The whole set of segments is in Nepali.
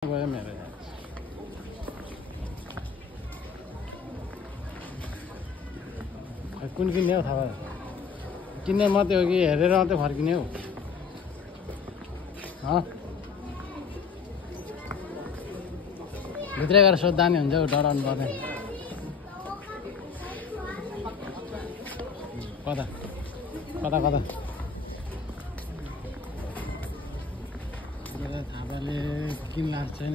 गयो मेरो कुन किन्ने हो थाहा भयो किन्ने मात्रै हो कि हेरेर मात्रै फर्किने हो भित्रै गएर सोद्धा नि हुन्छ डराउनु पर्दैन कता कता कता थापाले किन्ला छैन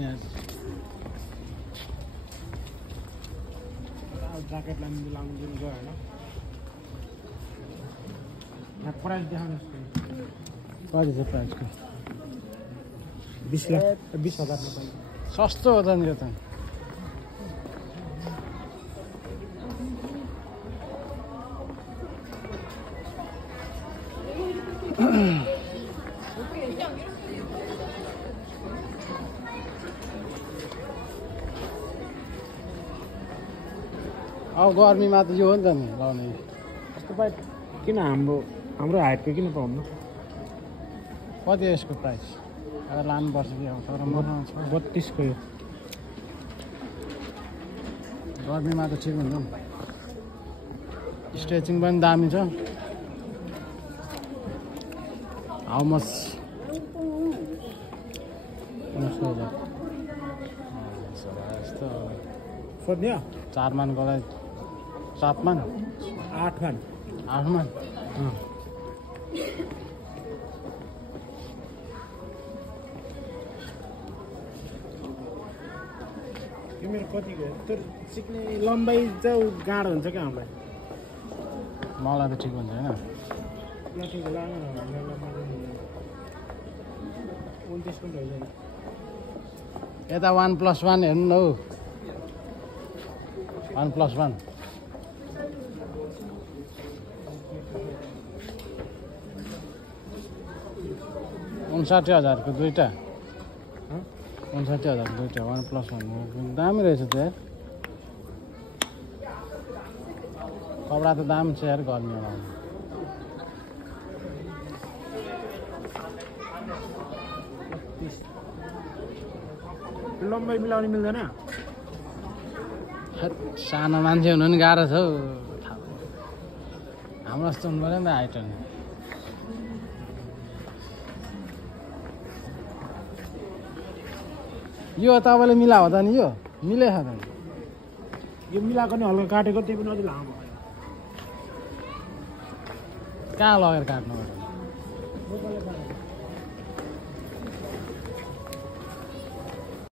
ज्याकेटलाई मिलाउनु दिनु गयो होइन प्राइस देखाउनुहोस् कति छ प्राइसको 20 लाख 20,000 सस्तो हो त नि यो त अब गर्मीमा त यो हो नि त नि लाउने यस्तो पाइ किन हाम्रो हाइटको किन पाउनु कति यसको प्राइस अब लानुपर्छ कि अब तर मसँग छ 32 को यो गर्मीमा त ठिक हुन्छ नि स्ट्रेचिङ पनि दामी छ हाउ मच यस्तो सोध्ने 4 मानको लागि 7 मान 8 मान 8 मान यो मेरो कतिको तर सिक्ने लम्बाइ चाहिँ गाह्रो हुन्छ क्या हामीलाई मलाई त ठिक हुन्छ होइन यतिको लानु हामीलाई लम्बाइ 29 को होइन यता 1+1 हेर्नु न हौ 1+1 59,000 को दुईटा 59,000 को दुईटा 1+1 दामी रहेछ त यार कपडा त दामी छ यार गर्मीमा लम्बाइ मिलाउनु मिल्दैन सानो मान्छे हुनु नि गाह्रो छ हौ हाम्रो जस्तो हुनु पऱ्यो नि त हाइट हुनु यो तपाईँले मिला हो त नि यो मिलेछ त यो मिलाएको नि हल्का काटेको त्यो पनि अझै लामो कहाँ लगेर काट्नु पर्यो